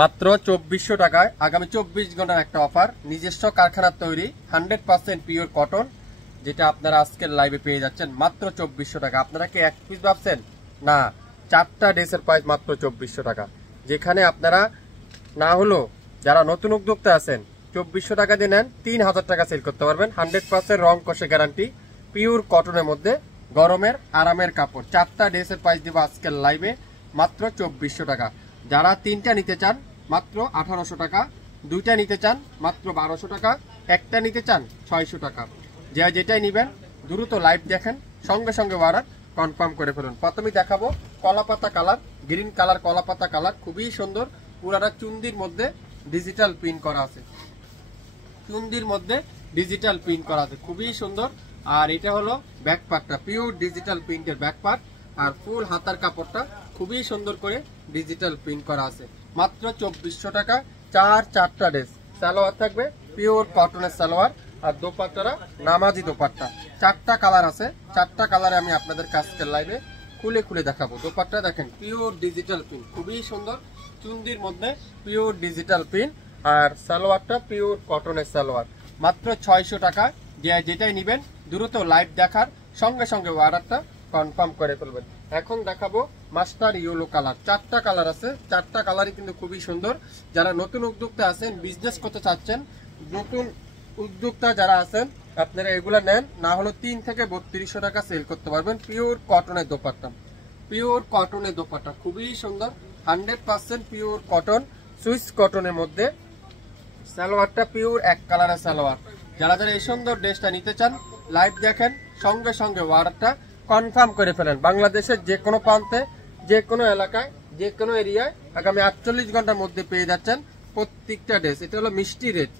মাত্র 2400 টাকায় আগামী 24 ঘন্টার একটা অফার, নিজস্ব কারখানার তৈরি 100% পিওর কটন, যেটা আপনারা আজকের লাইভে পেয়ে যাচ্ছেন মাত্র 2400 টাকা। আপনারা কি এক পিস ভাবছেন? না, 4টা ড্রেসের প্রাইস মাত্র 2400 টাকা। যেখানে আপনারা না হলো যারা নতুন উদ্যোক্তা আছেন 2400 টাকা দিয়ে নেন, 3000 টাকা সেল করতে পারবেন। 100% রং কষে গ্যারান্টি, পিওর কটনের মধ্যে গরমের আরামের কাপড়। 4টা ড্রেসের প্রাইস দিব আজকের লাইভে মাত্র 2400 টাকা। যারা 3টা নিতে চান মাত্র 1800 টাকা, 2টা নিতে চান মাত্র 1200 টাকা, একটা নিতে চান 600 টাকা। যেটাই নেবেন দ্রুত লাইভ দেখেন, সঙ্গে সঙ্গে অর্ডার কনফার্ম করে ফেলুন। প্রথমেই দেখাবো কলাপাতা কালার, গ্রিন কালার কলাপাতা কালার, খুবই সুন্দর। পুরাটা চুন্দির মধ্যে ডিজিটাল প্রিন্ট করা আছে, চুন্দির মধ্যে ডিজিটাল প্রিন্ট করা আছে, খুবই সুন্দর। আর এটা হলো ব্যাক পার্টটা, পিওর ডিজিটাল প্রিন্টের ব্যাক পার্ট। আর ফুল হাতার কাপড়টা খুবই সুন্দর করে ডিজিটাল প্রিন্ট করা আছে মাত্র 2400 টাকা। 4টা ড্রেস, সালোয়ার থাকবে পিওর কটনের সালোয়ার, আর দোপাট্টারা নামাজি দোপাট্টা। 4টা কালার আছে, 4টা কালারে আমি আপনাদের কাজকের লাইভে খুলে খুলে দেখাবো। দোপাট্টা দেখেন পিওর ডিজিটাল প্রিন্ট, খুবই সুন্দর, চুন্দির মধ্যে পিওর ডিজিটাল প্রিন্ট। আর সালোয়ারটা পিওর কটনের সালোয়ার মাত্র 600 টাকা। যেটাই নেবেন দ্রুত লাইভ দেখার সঙ্গে সঙ্গে অর্ডারটা কনফার্ম করে ফেলবেন। এখন দেখাবো মাস্টার ইয়েলো কালার। 4টা কালার আছে, 4টা কালারই কিন্তু খুবই সুন্দর। যারা নতুন উদ্যোক্তা আছেন, বিজনেস করতে চাচ্ছেন, নতুন উদ্যোক্তা যারা আছেন, আপনারা এগুলা নেন, না হলো 3 থেকে 3200 টাকা সেল করতে পারবেন। পিওর কটনের দোপাট্টা, পিওর কটনের দোপাট্টা খুবই সুন্দর, 100% পিওর কটন, সুইস কটনের মধ্যে। সালোয়ারটা পিওর এক কালারের সালোয়ার। যারা যারা এই সুন্দর ড্রেসটা নিতে চান লাইভ দেখেন, সঙ্গে সঙ্গে অর্ডারটা কনফার্ম করে ফেলেন। বাংলাদেশের যে কোনো প্রান্তে, যে কোনো এলাকায়, যে কোনো এরিয়ায় আগামী 48 ঘন্টার মধ্যে পেয়ে যাচ্ছেন প্রত্যেকটা ড্রেস। এটা হলো মিষ্টি রেড,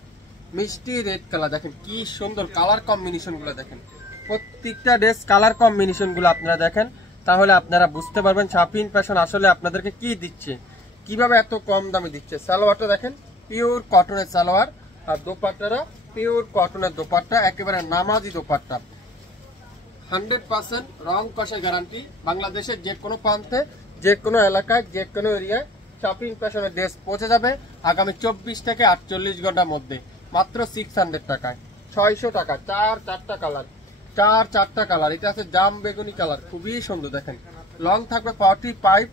মিষ্টি রেড কালার। দেখেন কি সুন্দর কালার কম্বিনেশন গুলো, দেখেন প্রত্যেকটা ড্রেস কালার কম্বিনেশন গুলো আপনারা দেখেন, তাহলে আপনারা বুঝতে পারবেন শাপিন ফ্যাশন আসলে আপনাদেরকে কি দিচ্ছে, কিভাবে এত কম দামে দিচ্ছে। সালোয়ারটা দেখেন পিওর কটনের সালোয়ার, আর দোপাট্টারা পিওর কটনের দোপাট্টা, একেবারে নামাজি দোপাট্টা। 100% রং কষে গ্যারান্টি। বাংলাদেশের যে কোনো প্রান্তে, যে কোনো এলাকায়, যে কোনো এরিয়ায় শপিং ফ্যাশনের ড্রেস পৌঁছে যাবে আগামী 24 থেকে 48 ঘন্টার মধ্যে মাত্র 600 টাকায়। 600 টাকা, 4টা কালার, 4টা কালার। এটা আছে জাম বেগুনি কালার, খুবই সুন্দর। দেখেন লং থাকবে 45,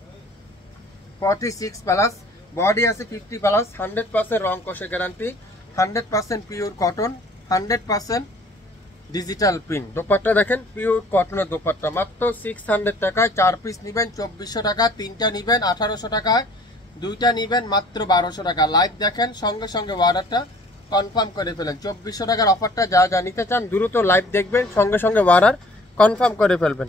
46 প্লাস, বডি আছে 50 প্লাস। 100% রং কষে guarantee, 100% pure cotton, 100% digital print. Dupatta দেখেন পিওর কটনের দোপাট্টা মাত্র 600 টাকায়। 4 পিস নিবেন 2400 টাকা, 3টা নিবেন 1800 টাকায়, 2টা নিবেন মাত্র 1200 টাকা। লাইভ দেখেন, সঙ্গে সঙ্গে অর্ডারটা কনফার্ম করে ফেলেন। 2400 টাকার অফারটা যা যা নিতে চান দ্রুত লাইভ দেখবেন, সঙ্গে সঙ্গে অর্ডার কনফার্ম করে ফেলবেন।